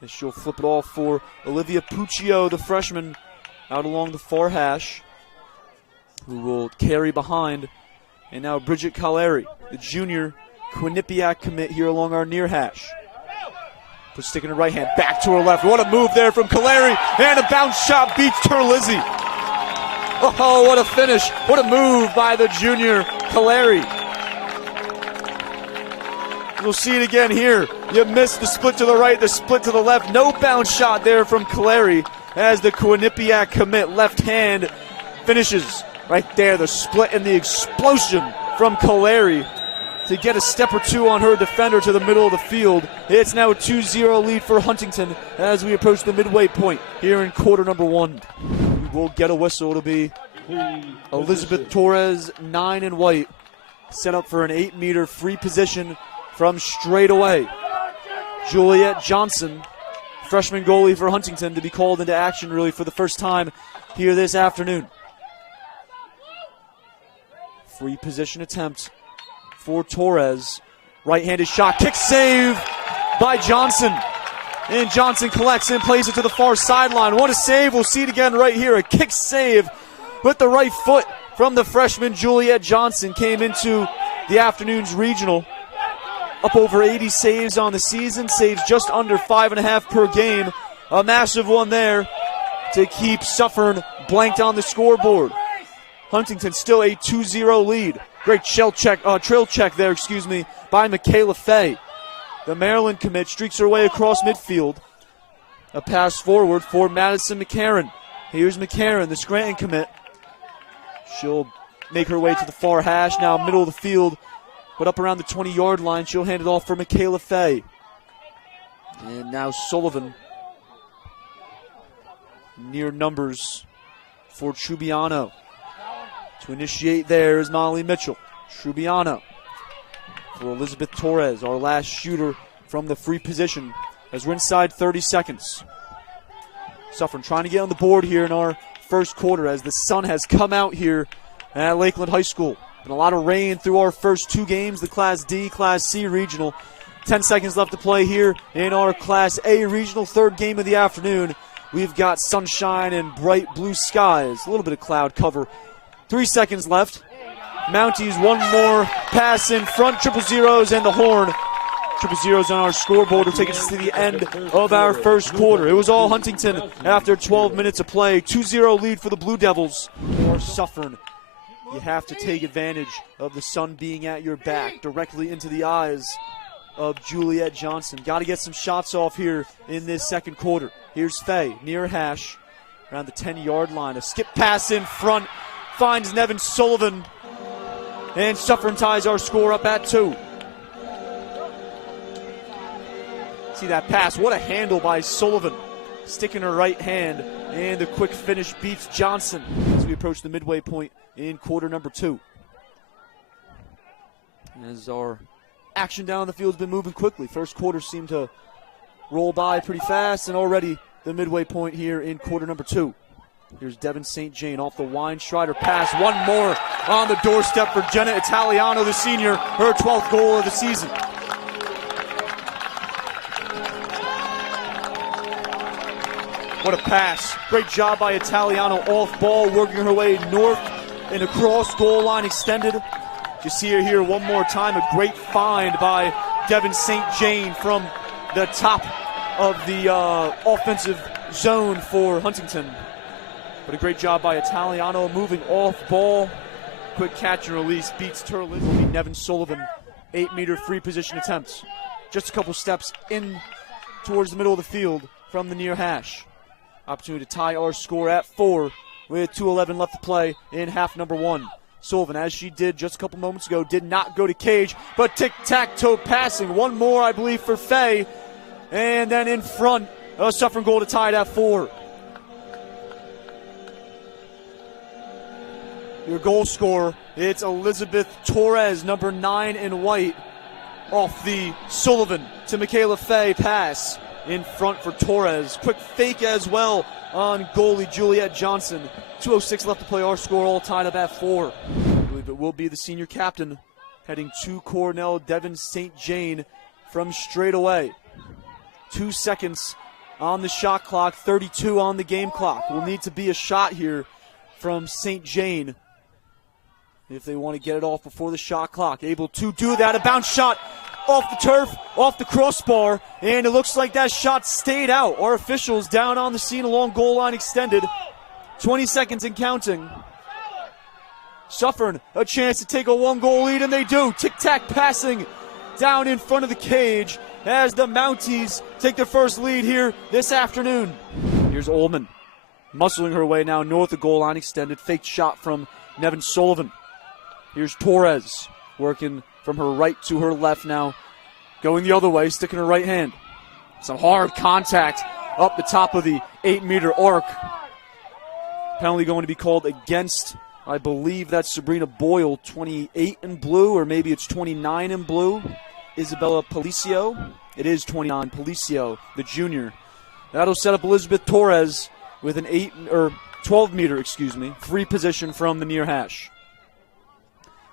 And she'll flip it off for Olivia Puccio, the freshman, out along the far hash, who will carry behind. And now Bridget Caleri, the junior Quinnipiac commit here along our near hash. Puts stick in her right hand, back to her left. What a move there from Caleri, and a bounce shot beats Terlizzi. Oh, what a finish. What a move by the junior Caleri. We'll see it again here. You missed the split to the right, the split to the left. No bounce shot there from Caleri as the Quinnipiac commit left hand finishes right there. The split and the explosion from Caleri to get a step or two on her defender to the middle of the field. It's now a 2-0 lead for Huntington as we approach the midway point here in quarter number 1. We will get a whistle. It'll be Elizabeth Torres, 9 in white, set up for an 8-meter free position from straight away. Juliet Johnson, freshman goalie for Huntington, to be called into action really for the first time here this afternoon. Free position attempt for Torres. Right-handed shot, kick save by Johnson. And Johnson collects and plays it to the far sideline. What a save. We'll see it again right here. A kick save with the right foot from the freshman Juliet Johnson. Came into the afternoon's regional. Up over 80 saves on the season. Saves just under 5.5 per game. A massive one there to keep Suffern blanked on the scoreboard. Huntington still a 2-0 lead. Great trail check there, by Michaela Fay. The Maryland commit streaks her way across midfield. A pass forward for Madison McCarran. Here's McCarran, the Scranton commit. She'll make her way to the far hash, now middle of the field, but up around the 20-yard line. She'll hand it off for Michaela Fay. And now Sullivan. Near numbers for Trubiano. To initiate there is Molly Mitchell. Trubiano for Elizabeth Torres, our last shooter from the free position, as we're inside 30 seconds. Suffern trying to get on the board here in our first quarter as the sun has come out here at Lakeland High School. Been a lot of rain through our first 2 games, the Class D, Class C regional. 10 seconds left to play here in our Class A regional, 3rd game of the afternoon. We've got sunshine and bright blue skies, a little bit of cloud cover. 3 seconds left. Mounties, one more pass in front. 000 and the horn. 000 on our scoreboard will take us to the end of our first quarter. It was all Huntington after 12 minutes of play. 2-0 lead for the Blue Devils. Or Suffern. You have to take advantage of the sun being at your back, directly into the eyes of Juliet Johnson. Got to get some shots off here in this second quarter. Here's Fay, near hash, around the 10-yard line. A skip pass in front. Finds Nevin Sullivan, and Suffern ties our score up at 2. See that pass, what a handle by Sullivan. Stick in her right hand, and the quick finish beats Johnson as we approach the midway point in quarter number 2. As our action down the field has been moving quickly. First quarter seemed to roll by pretty fast, and already the midway point here in quarter number 2. Here's Devin St. Jane off the Weinschreider pass. One more on the doorstep for Jenna Italiano, the senior, her 12th goal of the season. What a pass. Great job by Italiano off ball, working her way north and across, goal line extended. You see her here one more time. A great find by Devin St. Jane from the top of the offensive zone for Huntington. But a great job by Italiano moving off ball. Quick catch and release beats Turlitz. Will be Nevin Sullivan. 8-meter free position attempts. Just a couple steps in towards the middle of the field from the near hash. Opportunity to tie our score at 4 with 2:11 left to play in half number 1. Sullivan, as she did just a couple moments ago, did not go to cage, but tic-tac-toe passing. One more, I believe, for Fay. And then in front, a Suffern goal to tie it at 4. Your goal scorer, it's Elizabeth Torres, number 9 in white, off the Sullivan to Michaela Fay pass in front for Torres. Quick fake as well on goalie Juliet Johnson. 2:06 left to play, our score all tied up at 4. I believe it will be the senior captain heading to Cornell, Devin St. Jane from straight away. 2 seconds on the shot clock, 32 on the game clock. Will need to be a shot here from St. Jane if they want to get it off before the shot clock. Able to do that. A bounce shot off the turf, off the crossbar, and it looks like that shot stayed out. Our officials down on the scene along goal line extended. 20 seconds and counting. Suffern, a chance to take a 1-goal lead, and they do. Tic-tac passing down in front of the cage as the Mounties take their first lead here this afternoon. Here's Ullman, muscling her way now north of goal line extended. Faked shot from Nevin Sullivan. Here's Torres, working from her right to her left now. Going the other way, sticking her right hand. Some hard contact up the top of the 8-meter arc. Penalty going to be called against, I believe that's Sabrina Boyle, 28 in blue, or maybe it's 29 in blue. Isabella Policio. It is 29, Policio, the junior. That'll set up Elizabeth Torres with an 12-meter, free position from the near hash.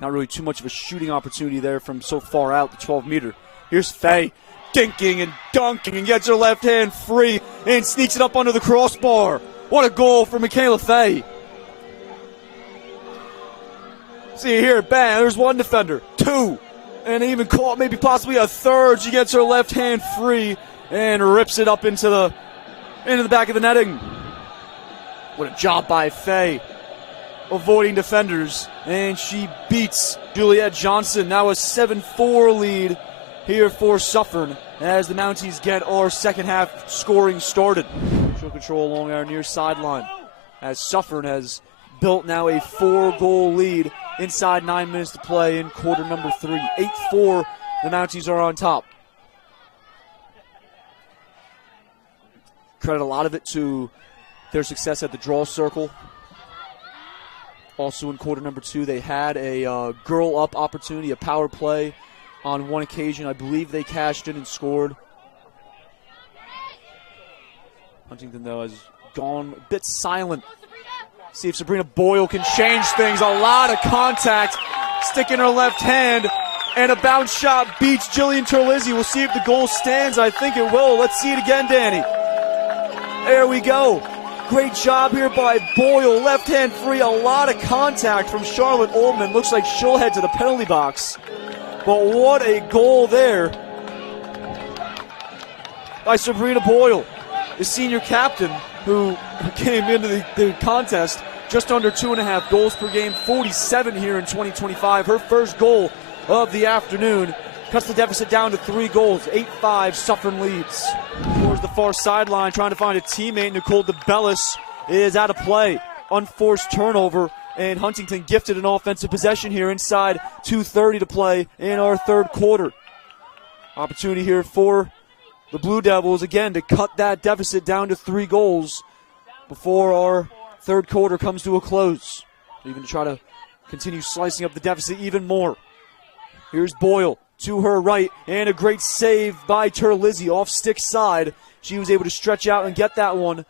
Not really too much of a shooting opportunity there from so far out, the 12-meter. Here's Faye, dinking and dunking, and gets her left hand free and sneaks it up under the crossbar. What a goal for Michaela Faye. See here, bang, there's one defender, two, and even caught maybe possibly a third. She gets her left hand free and rips it up into the back of the netting. What a job by Faye, avoiding defenders, and she beats Juliette Johnson. Now a 7-4 lead here for Suffern as the Mounties get our second half scoring started. Show control along our near sideline as Suffern has built now a 4-goal lead inside 9 minutes to play in quarter number 3. 8-4, the Mounties are on top. Credit a lot of it to their success at the draw circle. Also in quarter number 2, they had a girl-up opportunity, a power play on one occasion. I believe they cashed in and scored. Huntington, though, has gone a bit silent. See if Sabrina Boyle can change things. A lot of contact, stick in her left hand, and a bounce shot beats Jillian Terlizzi. We'll see if the goal stands. I think it will. Let's see it again, Danny. There we go. Great job here by Boyle. Left hand free. A lot of contact from Charlotte Ullman. Looks like she'll head to the penalty box. But what a goal there by Sabrina Boyle, the senior captain, who came into the contest just under 2.5 goals per game, 47 here in 2025. Her first goal of the afternoon cuts the deficit down to 3 goals. 8-5, Suffern leads. Towards the far sideline, trying to find a teammate. Nicole DeBellis is out of play. Unforced turnover, and Huntington gifted an offensive possession here inside 2:30 to play in our third quarter. Opportunity here for the Blue Devils, again, to cut that deficit down to 3 goals before our third quarter comes to a close. Even to try to continue slicing up the deficit even more. Here's Boyle to her right, and a great save by Terlizzi off stick side. She was able to stretch out and get that one.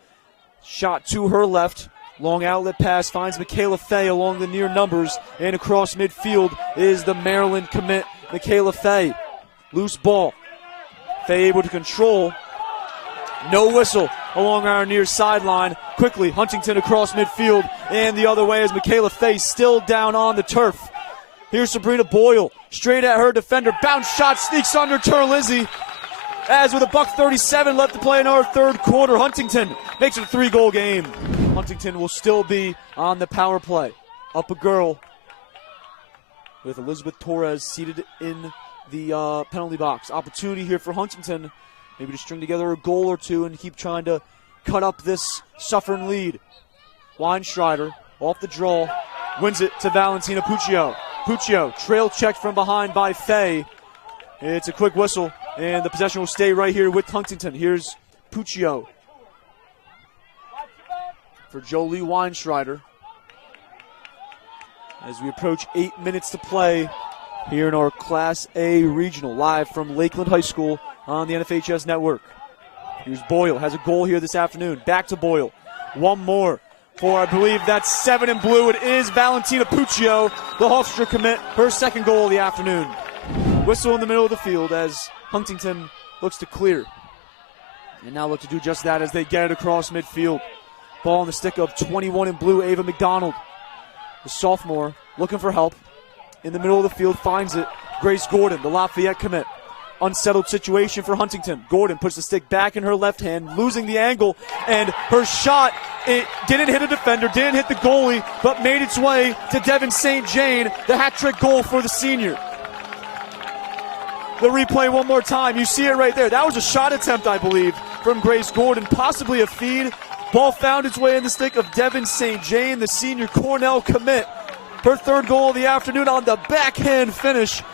Shot to her left. Long outlet pass finds Michaela Faye along the near numbers, and across midfield is the Maryland commit, Michaela Faye. Loose ball. Faye able to control. No whistle along our near sideline. Quickly, Huntington across midfield, and the other way is Michaela Faye still down on the turf. Here's Sabrina Boyle, straight at her defender. Bounce shot, sneaks under Terlizzi. As with a $1:37 left to play in our third quarter, Huntington makes it a 3-goal game. Huntington will still be on the power play. Up a girl with Elizabeth Torres seated in the penalty box. Opportunity here for Huntington, maybe to string together a goal or two and keep trying to cut up this Suffern lead. Weinschreider off the draw, wins it to Valentina Puccio. Puccio trail checked from behind by Faye. It's a quick whistle, and the possession will stay right here with Huntington. Here's Puccio for Jolie Weinschreider as we approach 8 minutes to play here in our Class A Regional, live from Lakeland High School on the NFHS Network. Here's Boyle, has a goal here this afternoon. Back to Boyle. One more for, I believe that's 7 in blue. It is Valentina Puccio, the Hofstra commit, her second goal of the afternoon. Whistle in the middle of the field as Huntington looks to clear. And now look to do just that as they get it across midfield. Ball on the stick of 21 in blue, Ava McDonald. The sophomore looking for help. In the middle of the field, finds it. Grace Gordon, the Lafayette commit. Unsettled situation for Huntington. Gordon puts the stick back in her left hand, losing the angle, and her shot, it didn't hit a defender, didn't hit the goalie, but made its way to Devin St. Jane, the hat-trick goal for the senior. The replay one more time. You see it right there. That was a shot attempt, I believe, from Grace Gordon, possibly a feed. Ball found its way in the stick of Devin St. Jane, the senior Cornell commit. Her third goal of the afternoon on the backhand finish.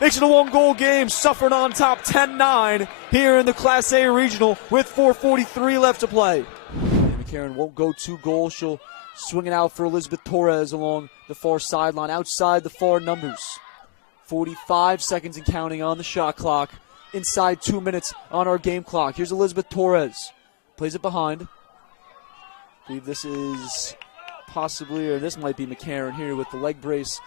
Makes it a one-goal game. Suffern on top 10-9 here in the Class A Regional with 4:43 left to play. And McCarran won't go 2 goals. She'll swing it out for Elizabeth Torres along the far sideline, outside the far numbers. 45 seconds and counting on the shot clock. Inside 2 minutes on our game clock. Here's Elizabeth Torres. Plays it behind. I believe this is possibly, or this might be McCarran here with the leg brace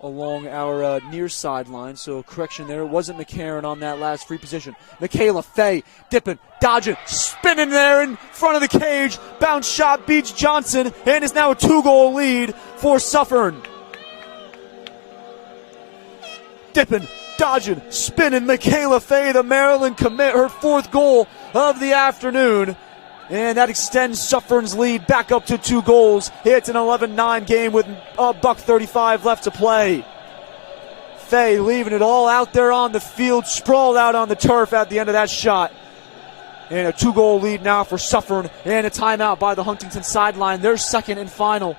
along our near sideline. So correction there. It wasn't McCarran on that last free position. Michaela Fay dipping, dodging, spinning there in front of the cage. Bounce shot beats Johnson, and is now a 2-goal lead for Suffern. Dipping, dodging, spinning. Michaela Fay, the Maryland commit, her 4th goal of the afternoon. And that extends Suffern's lead back up to 2 goals. It's an 11-9 game with $1:35 left to play. Fay leaving it all out there on the field, sprawled out on the turf at the end of that shot. And a 2-goal lead now for Suffern, and a timeout by the Huntington sideline, their second and final.